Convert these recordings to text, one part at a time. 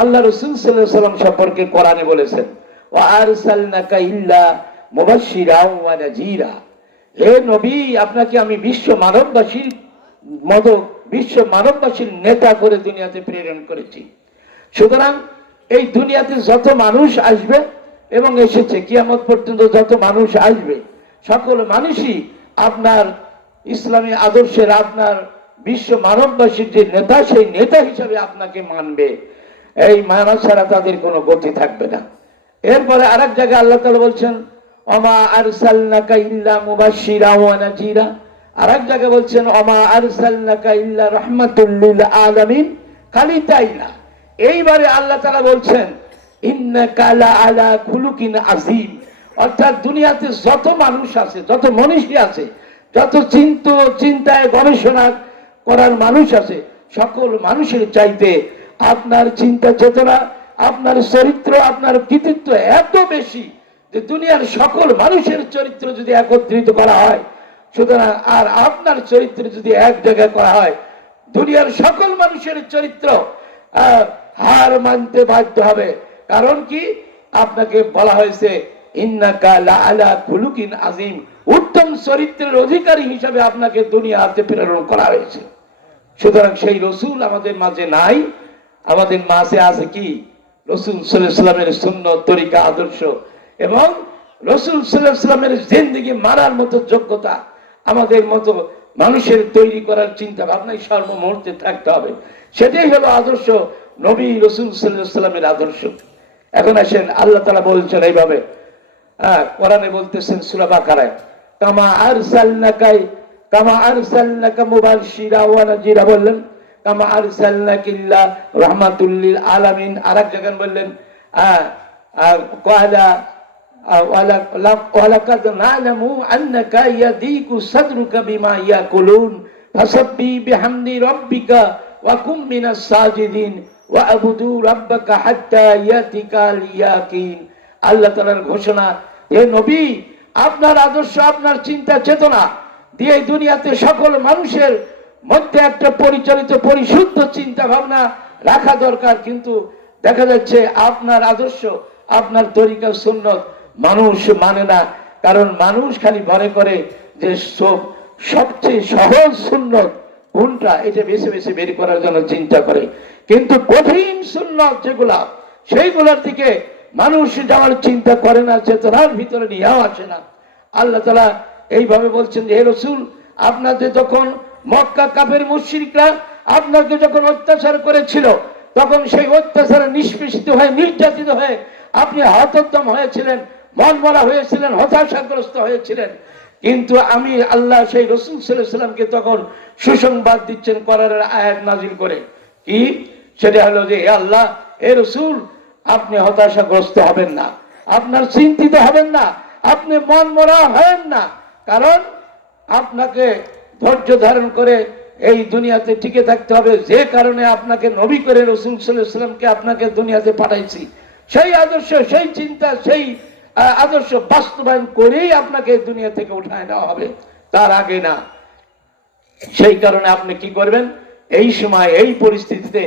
আল্লাহ রাসূল সাল্লাল্লাহু আলাইহি ওয়াসাল্লাম সম্পর্কে কোরআনে বলেছেন, ওয়া আরসালনাকা ইল্লা মুবাশশিরাও ওয়া নাযীরা। হে নবী, আপনাকে আমি বিশ্ব মানববাসীর মতো বিশ্ব মানববাসীর নেতা করে দুনিয়াতে প্রেরণ করেছি। সুতরাং এই দুনিয়াতে যত মানুষ আসবে এবং এসেছে, কিয়ামত পর্যন্ত যত মানুষ আসবে, সকল মানুষই আপনার ইসলামী আদর্শের, আপনার বিশ্ব মানববাসীর যে নেতা, সেই নেতা হিসাবে আপনাকে মানবে। এই মানা ছাড়া তাদের কোনো গতি থাকবে না। এরপরে আরেক জায়গায় আল্লাহ তাআলা বলছেন, ওমা আরসালনাকা ইল্লা মুবাশশিরাও ওয়া নাযীরা। আরেক জায়গায় বলছেন, ওমা আরসালনাকা ইল্লা রাহমাতুল লিল আলামিন। খালি তাই না, এইবারে আল্লাহ তাআলা বলছেন, ইন্নাকা লাআলা খুলুকিন আযীম। অর্থাৎ দুনিয়াতে যত মানুষ আছে, যত মনীষী আছে, যত চিন্তায় গবেষণা করার মানুষ আছে, সকল মানুষের চাইতে আপনার চিন্তা চেতনা, আপনার চরিত্র, আপনার কৃতিত্ব এত বেশি যে দুনিয়ার সকল মানুষের চরিত্র যদি একত্রিত করা হয়, সুতরাং আর আপনার চরিত্র যদি এক জায়গায় করা হয়, দুনিয়ার সকল মানুষের চরিত্র হার মানতে বাধ্য হবে। কারণ কি? আপনাকে বলা হয়েছে ইন্নাকা লাআলা খুলুকিন আযীম, উত্তম চরিত্রের অধিকারী হিসাবে আপনাকে দুনিয়াতে প্রেরণ করা হয়েছে। সুতরাং সেই রসুল আমাদের মাঝে নাই, আমাদের মাঝে আছে কি? রাসূল সাল্লাল্লাহু আলাইহি ওয়াসাল্লামের সুন্নাত, তরিকা, আদর্শ এবং রাসূল সাল্লাল্লাহু আলাইহি ওয়াসাল্লামের জিন্দেগি মানার মতো যোগ্যতা আমাদের মতো মানুষের তৈরি করার চিন্তা ভাবনাই সর্ব মুহূর্তে থাকতে হবে। সেটাই হলো আদর্শ নবী রাসূল সাল্লাল্লাহু আলাইহি ওয়াসাল্লামের আদর্শ। এখন আসেন, আল্লাহ তাআলা বলছেন এইভাবে, কোরআনে বলতেছেন সূরা বাকারায়, কামা আরসালনাকা মুবাশশিরা ওয়া নাযীরা বললেন, কামা আরসালনাকা ইল্লা রাহমাতুল লিল আলামিন। আরেক জায়গায় বললেন ওয়ালাকাদ না'লামু আন্নাকা ইয়াদীকু সাদরুকা বিমা ইয়াকুলুন ফাসাব্বিহ বিহামদি রাব্বিকা ওয়া কুম মিনাস সাজিদিন ওয়া আবুদু রাব্বাকা হাত্তা ইয়াতিকাল ইয়াকিন। আল্লাহ তাআলার ঘোষণা, হে নবী, আপনার আদর্শ, আপনার চিন্তা চেতনা দিয়ে দুনিয়াতে সকল মানুষের মধ্যে একটা পরিচালিত পরিশুদ্ধ চিন্তা ভাবনা রাখা দরকার। কিন্তু দেখা যাচ্ছে আপনার আদর্শ, আপনার তরিকা, সুন্নত মানুষ মানে না। কারণ মানুষ খালি মনে করে যে সবচেয়ে সহজ সুন্নত কোনটা, এটা বেছে বেছে বের করার জন্য চিন্তা করে। কিন্তু কঠিন সুন্নত যেগুলা, সেইগুলোর দিকে মানুষ যাওয়ার চিন্তা করে না, চেতনার ভিতরে নিয়েও আসে না। আল্লাহ তাআলা এইভাবে বলছেন যে, হে রাসূল, আপনাদের যখন মক্কা কাফের মুশরিকরা আপনাকে যখন অত্যাচার করেছিল, তখন সেই অত্যাচারে নিষ্পেষিত হয়ে, নির্যাতিত হয়ে আপনি হতোদ্যম হয়েছিলেন, মন মরা হয়েছিলেন, হতাশাগ্রস্ত হয়েছিলেন। কিন্তু আমি আল্লাহ সেই রাসূল সাল্লাল্লাহু আলাইহি ওয়াসাল্লামকে তখন সুসংবাদ দিচ্ছেন কোরআনের আয়াত নাযিল করে। কি? সেটা হলো যে, হে আল্লাহ, হে রাসূল, আপনি হতাশাগ্রস্ত হবেন না, আপনার চিন্তিত হবেন না, আপনি মন মরা হবেন না। কারণ আপনাকে ধৈর্য ধারণ করে এই দুনিয়াতে টিকে থাকতে হবে। যে কারণে আপনাকে নবী করে রাসূল সাল্লাল্লাহু আলাইহি ওয়াসাল্লামকে আপনাকে দুনিয়াতে পাঠাইছি, সেই আদর্শ, সেই চিন্তা, সেই আদর্শ বাস্তবায়ন করেই আপনাকে দুনিয়া থেকে উঠায় নেওয়া হবে, তার আগে না। সেই কারণে আপনি কি করবেন? এই সময়, এই পরিস্থিতিতে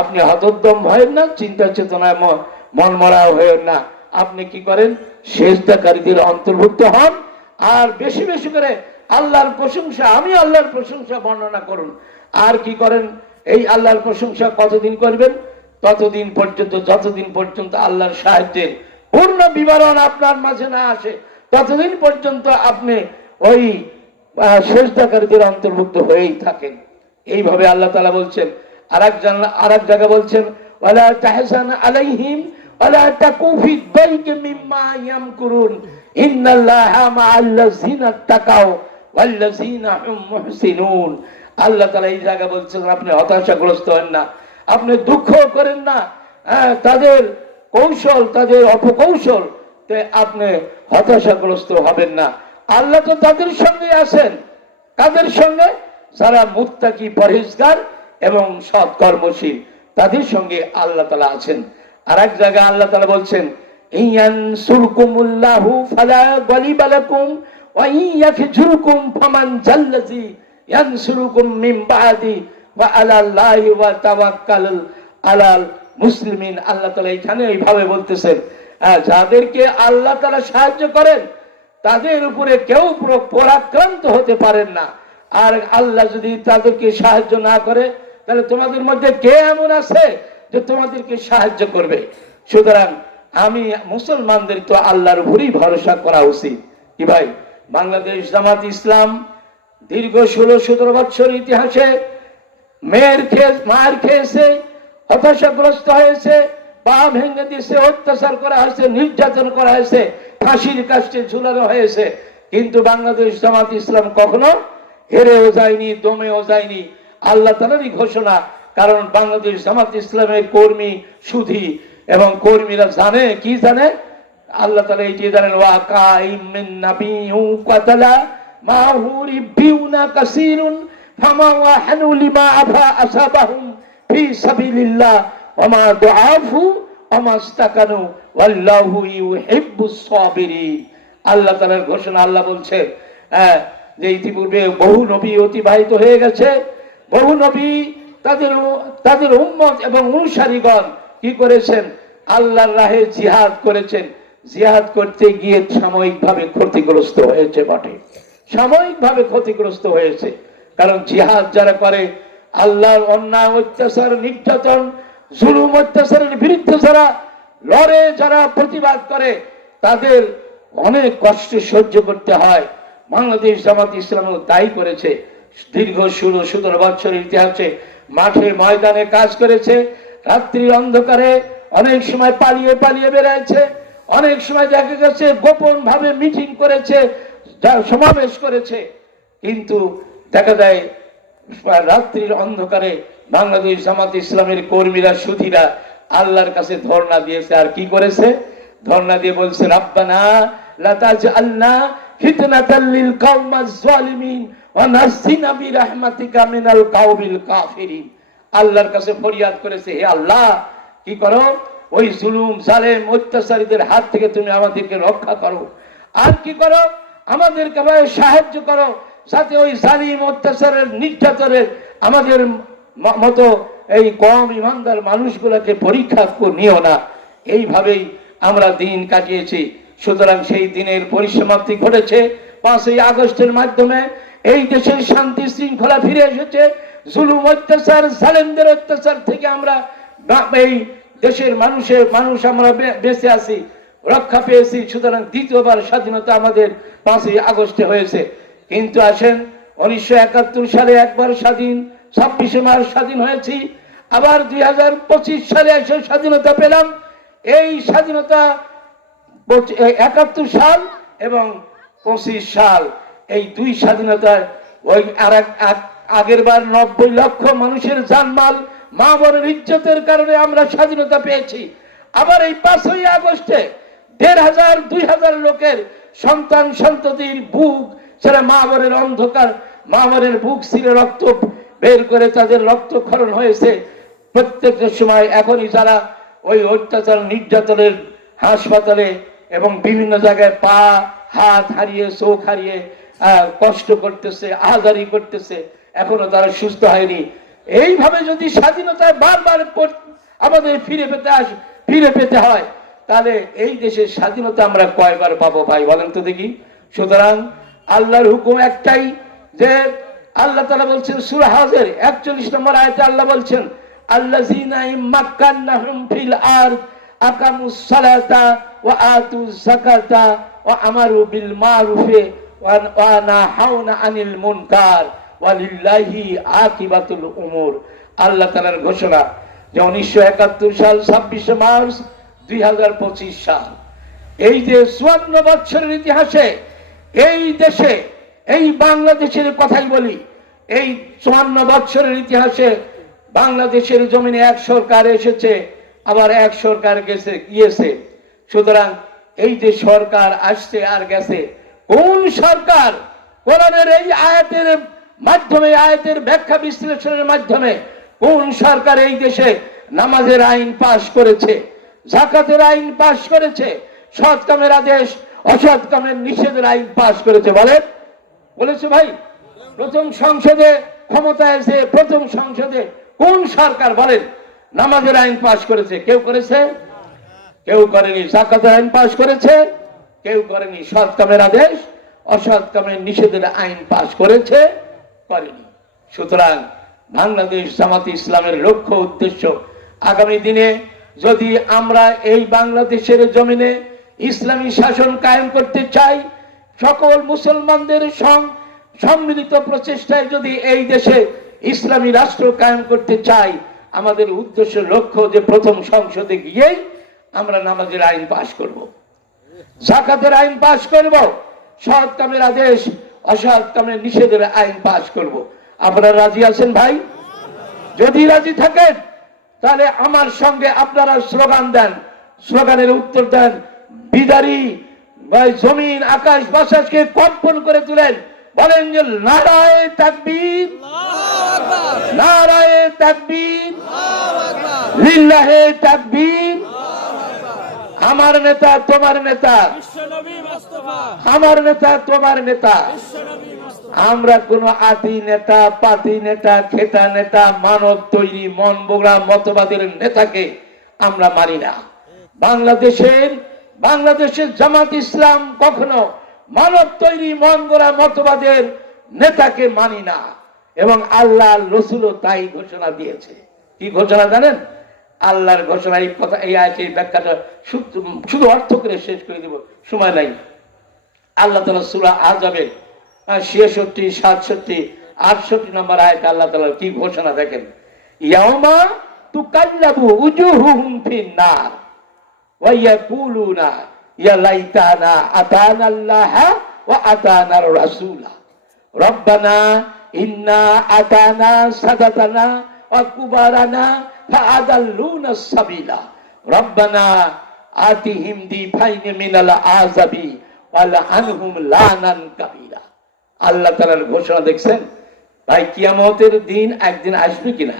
আপনি হতোদ্যম হয়েন না, চিন্তা চেতনায় মন মরা হয়েন না। আপনি কি করেন? সেজদাকারীদের অন্তর্ভুক্ত হন, আর বেশি বেশি করে আল্লাহর প্রশংসা, আমি আল্লাহর প্রশংসা বর্ণনা করুন। আর কি করেন? এই আল্লাহর প্রশংসা কতদিন করবেন? ততদিন পর্যন্ত, যতদিন পর্যন্ত আল্লাহর সাহায্যের পূর্ণ বিবরণ আপনার মাঝে না আসে, ততদিন পর্যন্ত আপনি ওই সেজদাকারীদের অন্তর্ভুক্ত হয়েই থাকেন। এইভাবে আল্লাহ তাআলা বলছেন। আরেক জায়গায় বলছেন, ওয়ালা তাহজান আলাইহিম ওয়ালা তাকু ফি দাইকি মিম্মা ইয়ামকুরুন ইন্নাল্লাহা মাআল্লাযিনা তাকাও ওয়াল্লাযিনা হুম মুহসিনুন। আল্লাহ তাআলা এই জায়গায় বলছেন, আপনি হতাশাগ্রস্ত হন না, আপনি দুঃখ করেন না, তাদের কৌশল, তাদের অপকৌশল তে আপনি হতাশাগ্রস্ত হবেন না। আল্লাহ তো তাদের সঙ্গে আছেন। তাদের সঙ্গে? যারা মুত্তাকি, পরহেজগার এবং সৎ কর্মশীল, তাদের সঙ্গে আল্লাহ তাআলা আছেন। আর এক জায়গায় আল্লাহ তাআলা বলছেন, ইয়ানসুরকুমুল্লাহু ফালা গালিবা লাকুম ওয়া ইয়াখজুরকুম ফামান জাল্লাযী ইয়ানসুরকুম মিন বাদি ওয়া আলাল্লাহি ওয়া তাওয়াক্কাল আলাল মুসলিমিন। আল্লাহ তাআলা এখানে এইভাবে বলতেছেন, যাদেরকে আল্লাহ তাআলা সাহায্য করেন তাদের উপরে কেউ পরাক্রান্ত হতে পারেন না। আর আল্লাহ যদি তাদেরকে সাহায্য না করে তাহলে তোমাদের মধ্যে কে এমন আছে যে তোমাদেরকে সাহায্য করবে? সুতরাং আমি মুসলমানদের তো আল্লাহর উপরই ভরসা করা উচিত। কি ভাই, বাংলাদেশ জামাত ইসলাম দীর্ঘ 16-17 বছর ইতিহাসে মার খেয়েছে, হতাশাগ্রস্ত হয়েছে, পা ভেঙে দিয়েছে, অত্যাচার করা হয়েছে, নির্যাতন করা হয়েছে, ফাঁসির কাস্টে ঝুলানো হয়েছে, কিন্তু বাংলাদেশ জামাত ইসলাম কখনো হেরেও যায়নি, দমেও যায়নি। আল্লাহ তাআলারই ঘোষণা। কারণ বাংলাদেশ জামাত ইসলামের কর্মী সুধী এবং কর্মীরা জানে, কি জানে? আল্লাহ তাআলা এইটি জানেন, ওয়া কাইম মিন নাবিয়্যু কাতালা মাহু রিবিউনা কাসীরুন ফামা ওয়াহানু লিমা আফা আসাবাহুম ফি সাবিলিল্লাহ ওয়া মা দুআফু ওয়া মাস্তাকানু ওয়াল্লাহু ইউহিব্বুস সাবিরিন। আল্লাহ তাআলার ঘোষণা। আল্লাহ বলছে যে ইতিপূর্বে বহু নবী অতিবাহিত হয়ে গেছে, বহু নবী তাদের উম্মত এবং অনুসারীগণ কি করেছেন? আল্লাহর রাহে জিহাদ করেছেন। জিহাদ করতে গিয়ে সাময়িকভাবে ক্ষতিগ্রস্ত হয়েছে বটে, সাময়িকভাবে ক্ষতিগ্রস্ত হয়েছে। কারণ জিহাদ যারা করে, আল্লাহর অন্যায়, অত্যাচার, নির্যাতন, জুলুম, অত্যাচারের বিরুদ্ধে যারা লড়ে, যারা প্রতিবাদ করে, তাদের অনেক কষ্ট সহ্য করতে হয়। বাংলাদেশ জামাত ইসলামও তাই করেছে। দীর্ঘ 16-17 বছরের ইতিহাসে মাঠে ময়দানে কাজ করেছে, রাত্রির অন্ধকারে অনেক সময় পালিয়ে পালিয়ে বেড়াইছে, অনেক সময় দেখা গেছে গোপন ভাবে মিটিং করেছে, সমাবেশ করেছে। কিন্তু দেখা যায় রাত্রির অন্ধকারে বাংলাদেশ জামাত ইসলামের কর্মীরা, সুধীরা আল্লাহর কাছে ধর্ণা দিয়েছে। আর কি করেছে? ধর্ণা দিয়ে বলছে, রাব্বানা লা তাজআলনা ফিতনাতাল লিল কওমিজ জালিমিন ওয়া নাজ্জিনা বিরাহমাতিকা মিনাল কওমিল কাফিরিন। আল্লাহর কাছে ফরিয়াদ করেছে, হে আল্লাহ, কি করো? ওই জুলুম, জালেম, অত্যাচারীদের হাত থেকে তুমি আমাদেরকে রক্ষা করো। আর কি করো? আমাদেরকে সাহায্য করো, যাতে ওই জালিম, অত্যাচারের, নির্যাতনের আমাদের মতো এই কম ইমানদার মানুষগুলোকে পরীক্ষা নিও না। এইভাবেই আমরা দিন কাটিয়েছি। সুতরাং সেই দিনের পরিসমাপ্তি ঘটেছে 5ই আগস্টের মাধ্যমে। এই দেশের শান্তি শৃঙ্খলা ফিরে এসেছে। জুলুম, অত্যাচার, জালেমদের অত্যাচার থেকে আমরা, এই দেশের মানুষ আমরা বেঁচে আছি, রক্ষা পেয়েছি। সুতরাং দ্বিতীয়বার স্বাধীনতা আমাদের 5ই আগস্টে হয়েছে। কিন্তু আসেন, 1971 সালে একবার স্বাধীন, 26শে মার্চ স্বাধীন হয়েছি। আবার 2025 সালে এসে স্বাধীনতা পেলাম। এই স্বাধীনতা 71 সাল এবং 25 সাল, এই দুই স্বাধীনতার ওই আগের বার 90 লক্ষ মানুষের জানমাল, মা বোনের ইজ্জতের কারণে আমরা স্বাধীনতা পেয়েছি। আবার এই 5ই আগস্টে 1500-2000 লোকের সন্তান সন্ততির বুক ছেড়ে, মা বোনের অন্ধকার, মা বোনের বুক ছিঁড়ে রক্ত বের করে তাদের রক্তক্ষরণ হয়েছে। প্রত্যেকটা সময় এখনই যারা ওই অত্যাচার, নির্যাতনের হাসপাতালে এবং বিভিন্ন জায়গায় পা হাত হারিয়ে, চোখ হারিয়ে কষ্ট করতেছে, আহাজারি করতেছে, এখনো তারা সুস্থ হয়নি। এইভাবে যদি স্বাধীনতায় বারবার আমাদের ফিরে পেতে হয়, তাহলে এই দেশের স্বাধীনতা আমরা কয়বার পাবো ভাই, বলেন তো দেখি? সুতরাং আল্লাহর হুকুম একটাই, যে আল্লাহ তাআলা বলছেন সূরা হজের 41 নম্বর আয়াতে আল্লাহ বলছেন, আল্লাযীনা ইম্মাক্কান্নাহুম ফিল আরদ আকামুস সালাতা ওয়া আতুজ যাকাতা ওয়া আমারু বিল মারুফি ওয়া নাহাউনা আনিল মুনকার ওয়ালিল্লাহি আকিবাতুল উমুর। আল্লাহ তাআলার ঘোষণা যে 1971 সাল 26শে মার্চ 2025 সাল, এই যে 54 বছরের ইতিহাসে এই দেশে, এই বাংলাদেশের কথাই বলি, এই 54 বছরের ইতিহাসে বাংলাদেশের জমিনে এক সরকার এসেছে, আবার এক সরকার গিয়েছে। সুতরাং এই যে সরকার আসছে আর গেছে, কোন সরকার কোরআনের এই আয়াতের মাধ্যমে, আয়াতের ব্যাখ্যা বিশ্লেষণের মাধ্যমে কোন সরকার এই দেশে নামাজের আইন পাশ করেছে, যাকাতের আইন পাশ করেছে, সৎ কামের আদেশ, অসৎ কামের নিষেধের আইন পাশ করেছে? বলেছে ভাই? প্রথম সংসদে ক্ষমতায় এসে প্রথম সংসদে কোন সরকার বলেন? নামাজের আইন পাশ করেছে, কেউ করেছে? কেউ করেনি। যাকাতের আইন পাশ করেছে, কেউ করেনি। সৎ কামের আদেশ, অসৎ কামের নিষেধের আইন পাশ করেছে, করেনি। সুতরাং বাংলাদেশ জামাতে ইসলামের লক্ষ্য উদ্দেশ্য, আগামী দিনে যদি আমরা এই বাংলাদেশের জমিনে ইসলামী শাসন কায়েম করতে চাই, সকল মুসলমানদের সম্মিলিত প্রচেষ্টায় যদি এই দেশে ইসলামী রাষ্ট্র কায়েম করতে চাই, আমাদের উদ্দেশ্য লক্ষ্য যে প্রথম সংসদে গিয়েই আমরা নামাজের আইন পাশ করব, যাকাতের আইন পাশ করব, সৎ কামের আদেশ অসৎ কামের নিষেধের আইন পাশ করব। আপনারা রাজি আছেন ভাই? যদি রাজি থাকেন তাহলে আমার সঙ্গে আপনারা স্লোগান দেন, স্লোগানের উত্তর দেন। বিদারি ভাই জমিন আকাশ বাতাসকে কম্পন করে তুলেন, বলেন যে নারায়ে তাকবীর, নারায়ে তাকবীর, লিল্লাহে তাকবীর। আমার নেতা তোমার নেতা, আমার নেতা তোমার নেতা। আমরা কোন আতি নেতা, পাতি নেতা, খেতা নেতা, মানব তৈরি মন বোগড়া মতবাদের নেতাকে আমরা মানি না। বাংলাদেশের জামাত ইসলাম কখনো মানব তৈরি মন গড়া মতবাদের নেতাকে মানি না। এবং আল্লাহ রসুলও তাই ঘোষণা দিয়েছে। কি ঘোষণা জানেন? আল্লাহর ঘোষণা, এই কথা, এই আয়াতের ব্যাখ্যাটা শুধু অর্থ করে শেষ করে দিব, সময় নাই। আল্লাহ তাআলা সূরা আহজাবের 66, 67, 68 নম্বর আয়াতে আল্লাহ তাআলা কি ঘোষণা দেখেন, ইয়াউমা তুকাল্লাবু উজুহুহুম ফিন-নার ওয়া ইয়াকুলুনা ইয়া লাইতানা আতানাল্লাহা ওয়া আতানার রাসূলা রব্বানা ইন্না আতানা সাদাতানা ওয়া কুবারানা ফাআদাল্লুনা সাবিলা রব্বানা আতিহিম দিফাইন মিনাল আযাবি ওয়াল আনহুম লানান কাবীরা। আল্লাহ তাআলার ঘোষণা দেখছেন ভাই, কিয়ামতের দিন একদিন আসবে কিনা?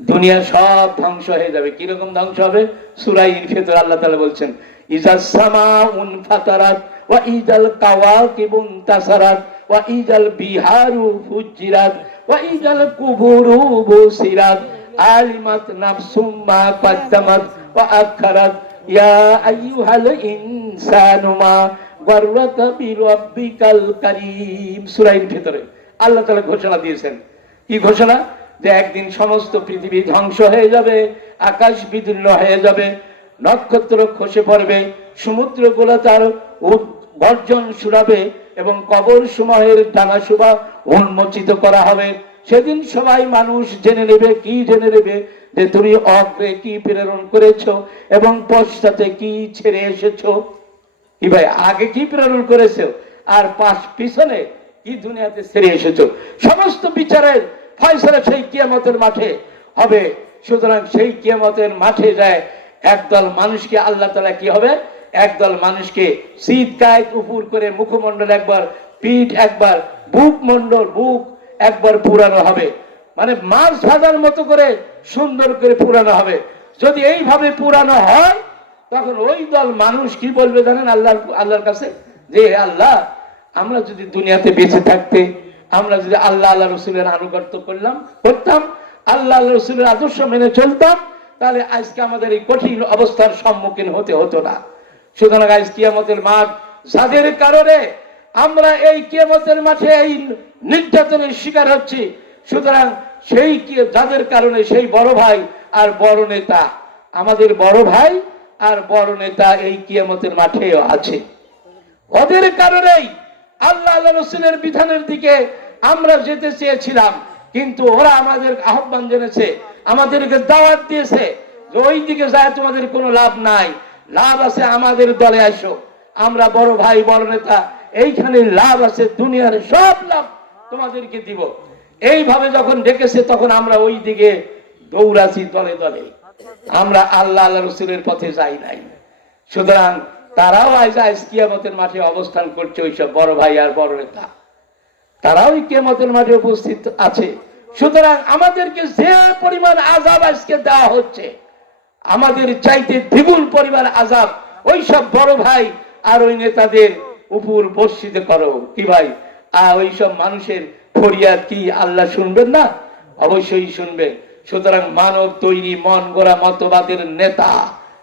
দুনিয়া সব ধ্বংস হয়ে যাবে। কিরকম ধ্বংস হবে? সূরা ইনফিতর আল্লাহ তাআলা বলছেন, ইজাস সামাউন ফাতারাত ওয়া ইজাল কাওয়াকিবুন তাসারাত ওয়া ইজাল বিহারু ফুজ্জিরাত ওয়া ইজাল কুবুরু বুসিরাত আলিমাত নাফসুম মা কদ্দামাত ওয়া আখারাত ইয়া আইয়ুহাল ইনসানু মা গাররাকা বিরাব্বিকাল কারীম। সূরা ইনফিতরে আল্লাহ তাআলা ঘোষণা দিয়েছেন। কি ঘোষণা? যে একদিন সমস্ত পৃথিবী ধ্বংস হয়ে যাবে, আকাশ বিদীর্ণ হয়ে যাবে, নক্ষত্র খসে পড়বে, সমুদ্রগুলো তার গর্জন শুনাবে এবং কবর সমূহের ডানা শোভা উন্মোচিত করা হবে। সেদিন সবাই মানুষ জেনে নেবে, কি জেনে নেবে? যে তুমি অগ্রে কি প্রেরণ করেছো এবং পশ্চাতে কি ছেড়ে এসেছো। কি ভাই, আগে কি প্রেরণ করেছো আর পিছনে কি দুনিয়াতে ছেড়ে এসেছো। সমস্ত বিচারের ফয়সালা সেই কিয়ামতের মাঠে হবে। সুতরাং সেই কিয়ামতের মাঠে যায় একদল মানুষকে আল্লাহ তাআলা কি হবে? একদল মানুষকে শীত কায়ত উপর করে মুখমণ্ডল একবার, পিঠ একবার, বুক একবার পুরানো হবে। মানে মাছ ভাজার মতো করে সুন্দর করে পুরানো হবে। যদি এইভাবে পুরানো হয় তখন ওই দল মানুষ কি বলবে জানেন? আল্লাহর কাছে যে আল্লাহ, আমরা যদি দুনিয়াতে বেঁচে থাকতে, আমরা যদি আল্লাহ রসুলের আনুগত্য করতাম, আল্লাহ রসুলের আদর্শ মেনে চলতাম, তাহলে আজকে আমাদের এই কঠিন অবস্থার সম্মুখীন হতে হতো না। সুতরাং আজ কিয়ামতের মাঠ, যাদের কারণে আমরা এই কিয়ামতের মাঠে এই নির্যাতনের শিকার হচ্ছি, সুতরাং সেই যাদের কারণে সেই বড় ভাই আর বড় নেতা, আমাদের বড় ভাই আর বড় নেতা এই কিয়ামতের মাঠেও আছে। ওদের কারণেই আল্লাহ রসুলের বিধানের দিকে আমরা যেতে চেয়েছিলাম, কিন্তু ওরা আমাদের আহ্বান জেনেছে, আমাদেরকে দাওয়াত দিয়েছে যে ওই দিকে যায় তোমাদের কোনো লাভ নাই, লাভ আছে আমাদের দলে আসো, আমরা বড় ভাই বড় নেতা, এইখানে লাভ আছে, দুনিয়ার সব লাভ তোমাদেরকে দিব। এইভাবে যখন ডেকেছে তখন আমরা ওই দিকে দৌড়াছি দলে দলে, আমরা আল্লাহ রসুলের পথে যাই নাই। সুতরাং তারাও আজ কিয়ামতের মাঠে অবস্থান করছে, ওইসব বড় ভাই আর বড় নেতা, তারাও কিয়ামতের মাঠে উপস্থিত আছে। সুতরাং আমাদেরকে যে পরিমাণ আযাব আজকে দেওয়া হচ্ছে, আমাদের চাইতে দ্বিগুণ পরিমাণ আযাব ওইসব বড় ভাই আর ওই নেতাদের উপর বর্ষিত করো। কি ভাই, আর ওইসব মানুষের ফরিয়াদ কি আল্লাহ শুনবেন না? অবশ্যই শুনবেন। সুতরাং মানব তৈরি মন গড়া মতবাদের নেতা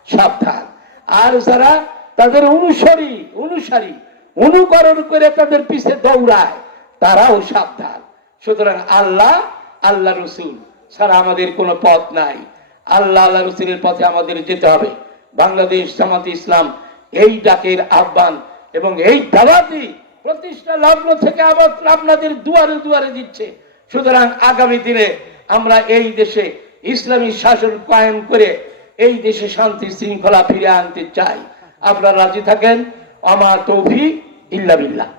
সাবধান, আর যারা তাদের অনুসারী অনুকরণ করে তাদের পিছে দৌড়ায় তারাও সাবধান। সুতরাং আল্লাহ রসুল ছাড়া আমাদের কোনো পথ নাই। আল্লাহ রসুলের পথে আমাদের যেতে হবে। বাংলাদেশ জামাতে ইসলাম এই ডাকের আহ্বান এবং এই দাওয়াতি প্রতিষ্ঠা লগ্ন থেকে আবার আপনাদের দুয়ারে দুয়ারে দিচ্ছে। সুতরাং আগামী দিনে আমরা এই দেশে ইসলামী শাসন কায়েম করে এই দেশে শান্তি শৃঙ্খলা ফিরিয়ে আনতে চাই। আপনারা রাজি থাকেন? আমা তৌফিক ইল্লা বিল্লাহ।